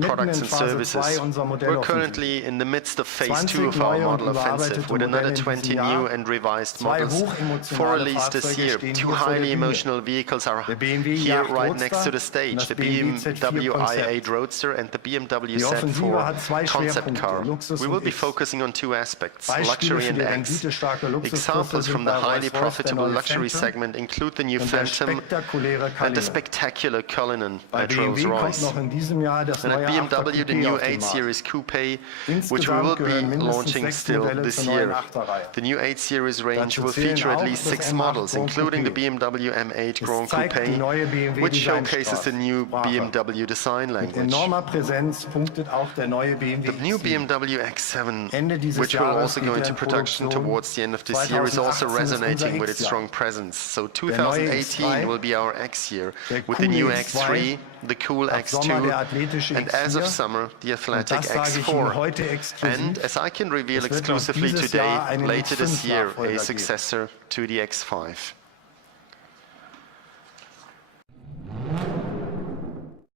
products and services. We're currently in the midst of phase 2 of our model offensive with another 20 new and revised models for release this year. 2 highly emotional vehicles are here right next to the stage, the BMW i8 Roadster and the BMW Z4 concept car. We will be focusing on 2 aspects, luxury and X. Examples from the highly profitable luxury segment include the new Phantom and the spectacular Cullinan at Rolls-Royce. And at BMW, the new 8 Series Coupe, which we will be launching still this year. The new 8 Series range will feature at least 6 models, including the BMW M8 Grand Coupe, which showcases the new BMW design language. The new BMW X7, which will also go into production towards the end of this year, is also resonating with its strong presence. So 2018 will be our X year, with the new X3, the cool X2, and as of summer, the athletic X4. And as I can reveal exclusively today, later this year, a successor to the X5.